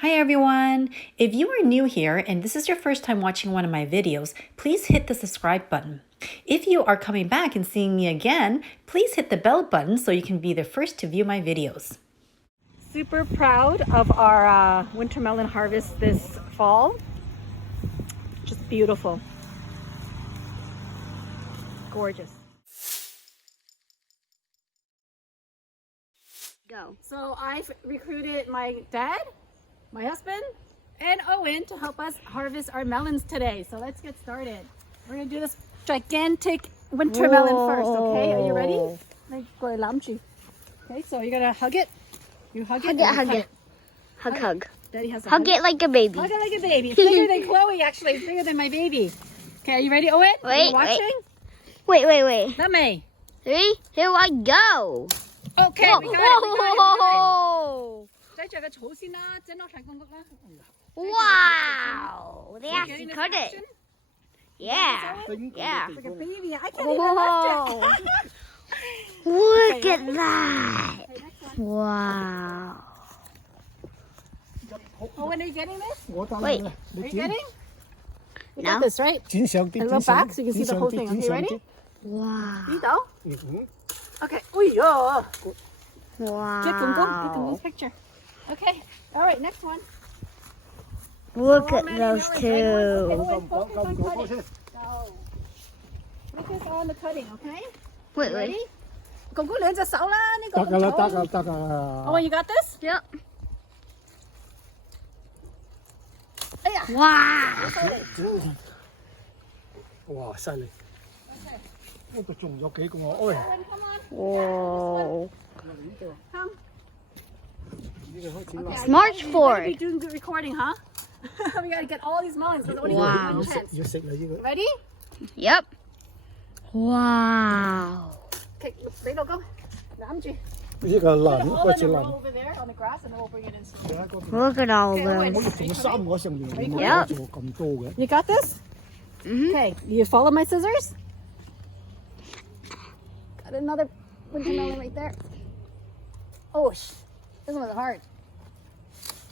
Hi everyone! If you are new here and this is your first time watching one of my videos, please hit the subscribe button. If you are coming back and seeing me again, please hit the bell button so you can be the first to view my videos. Super proud of our winter melon harvest this fall. Just beautiful. Gorgeous. Go. So I've recruited my dad, my husband, and Owen to help us harvest our melons today. So let's get started. We're gonna do this gigantic winter melon first, okay? Are you ready? Okay, so you're gonna hug it. You hug it. Hug. Daddy has to Hug it like a baby. Hug it like a baby. It's bigger than Chloe, actually. It's bigger than my baby. Okay, are you ready, Owen? Are you watching? Wait. Not me. 3, 2, 1, go. Okay, Whoa. we got it. Whoa. Wow. They actually cut it. Yeah. Yeah. Like a baby. I can't even lift it. Look at that. Wow. Owen, are you getting this? Wait. Are you getting? You got No. this, right? A little back so you can see the whole thing. Okay, ready? Wow. Okay. Wow. Get Wow. picture. Okay. All right, next one. Look So at many those melons, right? two. Focus on cutting. No. Focus on the cutting, okay? Wait. Ready? Go 兩隻手啦，呢個咁重。Oh, you got this? Yep. 哎呀， Wow. 哇，犀利！ Okay. 嗰度仲有幾個喎？ Come on. Whoa. Come. 呢個開始啦。 Let's march You're forward. doing good recording, huh? We gotta get all these melons. There's only Wow. one chance. 要食啦呢個。 Ready? Yep. Wow. Okay, 俾老公攬住。呢個爛 Put it all 開 in 始 a row 爛。 over there on the grass, and then we'll bring it in. Look at all Okay, those. Owen. 我仲有3個上面，點 Yep. 解做咁多嘅？ You got this? Mhm. Okay, you follow my scissors? Got another winter melon right there. Oh, this one was hard.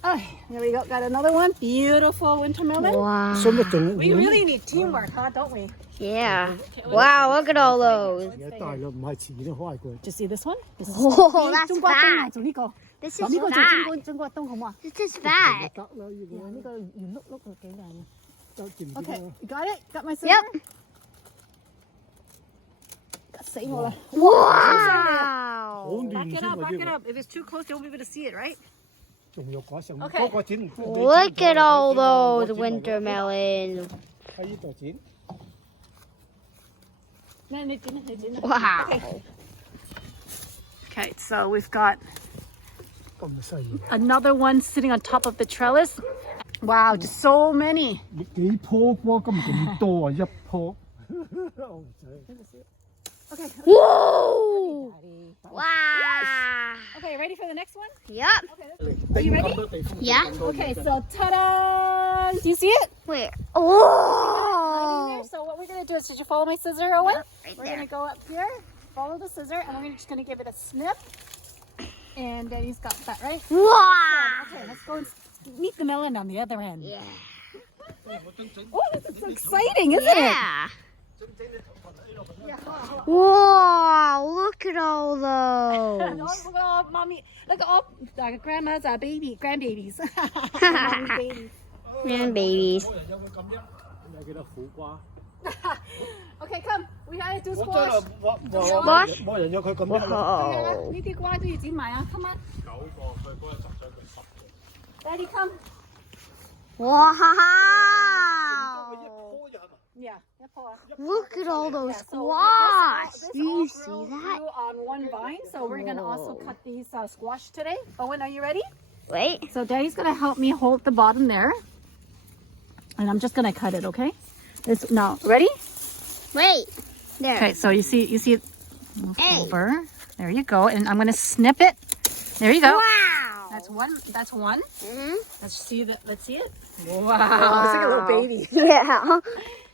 Oh, there we go. Got another one. Beautiful winter melon. 所以 Wow. 仲 We really need teamwork, huh? Don't we? Yeah. Wow, look at all those. 而家大啦，唔係遲都開過。 Did you see this one? This is 哦 that's 中國冬啊，做呢個。 This is 呢個做 fat. 中國冬好唔好啊？ This is fat. 得啦，呢個呢個圓碌碌幾靚啊。得掂 Okay, 啲 you got it? Got my scissor? Yep. 死我啦。 好 Wow. 亂 Back 先 it up, 喎 back 呢 it 個， up. If it's too close, you won't be able to see it, right? 仲有嗰上面 Okay. 嗰個剪。 Look at all those winter melons. 喺呢度剪。 Wow. Okay, so we've got 咁犀利。 another one sitting on top of the trellis. Wow, just so many. 幾棵棵咁多啊？一棵。 Okay. Whoa. Daddy. Wow. Okay, ready for the next one? Yep. Are you ready? Yeah. Okay, so ta-da! Do you see it? Where? Hiding Oh. there. So what we're gonna do is, did you follow my scissor, Owen? Right We're there. gonna go up here, follow the scissor, and we're just gonna give it a snip. And Daddy's got that, right? Wow. Okay, let's go and meet the melon on the other end. Yeah. Oh, this is so exciting, isn't it? Yeah. Wow, look at all those. Look at all mommy, look at all grandma's grandbabies. Mommy's babies. And babies. 有幾多苦瓜？ Okay, come. We gotta do 我真 squash. 係冇人有佢咁樣。 Whoa. 呢啲瓜都要剪埋啊 Come on. 9個，佢嗰日10張佢10 Daddy, come. Wow. Yeah. Look at all those Yeah, so squash. this Do you all see grew that? on one vine, so we're gonna also cut these squash today. Owen, are you ready? Wait. So Daddy's gonna help me hold the bottom there, and I'm just gonna cut it. Okay? This now. Ready? Wait. There. Okay. So you see it move Hey. over. There you go, and I'm gonna snip it. There you go. Wow. That's one. That's one. Mhm. Let's see that. Let's see it. Wow. It's like a little baby. Yeah.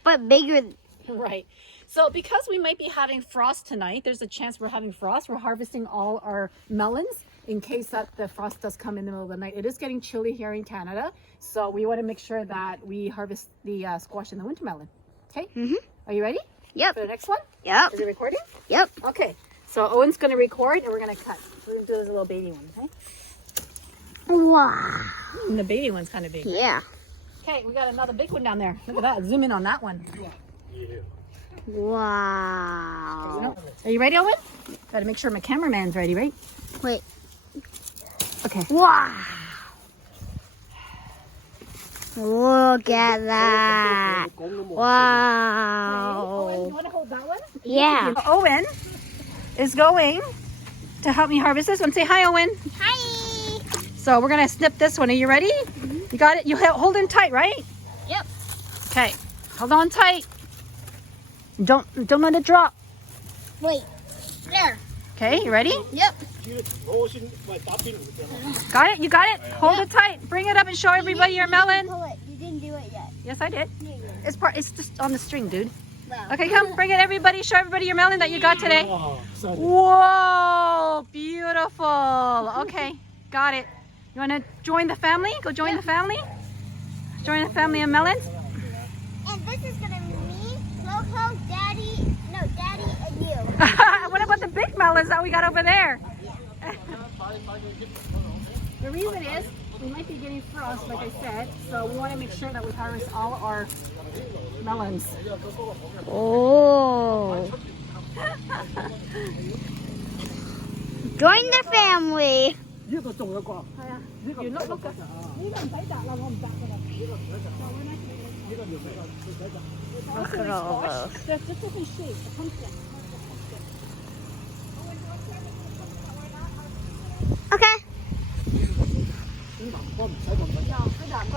But bigger. Right. So because we might be having frost tonight, there's a chance we're having frost. We're harvesting all our melons. in case that the frost does come in the middle of the night. It is getting chilly here in Canada, so we want to make sure that we harvest the squash and the winter melon. Okay? Are you ready? Yep. For the next one? Yep. Is it recording? Yep. Okay. So Owen's going to record and we're going to cut. We're going to do this little baby one, okay? Wow. And the baby one's kind of big. Yeah. Okay, we got another big one down there. Look at that. Zoom in on that one. Wow. Are you ready, Owen? Got to make sure my cameraman's ready, right? Wait. Okay. Wow. Look at that. Owen, Wow. you want to hold that one? Yeah. Owen is going to help me harvest this one. Say hi, Owen. Hi. So we're going to snip this one. Are you ready? You got it? You hold in tight, right? Yep. Okay. Hold on tight. Don't let it drop. Wait. There. Okay, you ready? Yep. Got it? You got it? Hold it tight. Bring it up and show everybody your melon. You didn't do it yet. Yes, I did. Yeah, you did. It's just on the string, dude. Wow. Okay, come bring it everybody. Show everybody your melon that you got today. So Whoa, beautiful. Okay, got it. You want to join the family? Go join the family. Join the family of melons. And this is gonna be me, Loco, Daddy, and you. What about the big melons that we got over there? The reason is we might be getting frost, like I said, so we want to make sure that we harvest all our melons. Oh. Join the family. 呢個仲有個，係啊，原碌碌㗎，呢個唔使摘啦，我唔摘㗎啦。Look at all those. They're just different shapes. The pumpkin. Okay.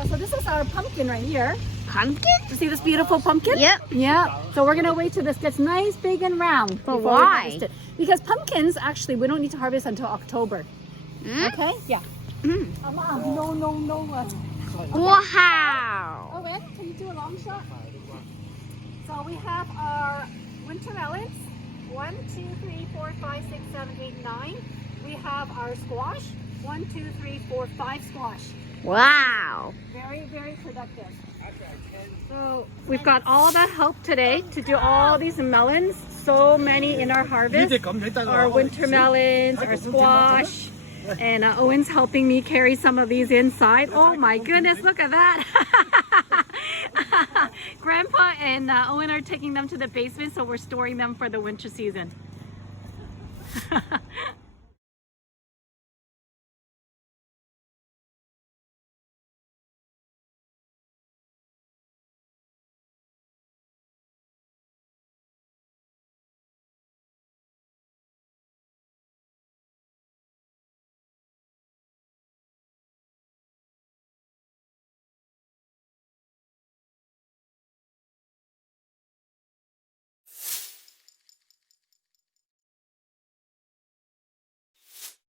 So this is our pumpkin right here. Pumpkin? You see this beautiful pumpkin? Yep. Yeah. So we're gonna wait till this gets nice, big, and round. But before we why? harvest it. Because pumpkins, actually, we don't need to harvest until October. Okay? Yeah. No. Wow. Owen, can you do a long shot? So we have our winter melons. 1, 2, 3, 4, 5, 6, 7, 8, 9. We have our squash. 1, 2, 3, 4, 5 squash. Wow. Very, very productive. So we've got all the help today to do all these melons. So many in our harvest. Our winter melons, our squash. And Owen's helping me carry some of these inside. Oh my goodness, look at that. Grandpa and Owen are taking them to the basement, so we're storing them for the winter season.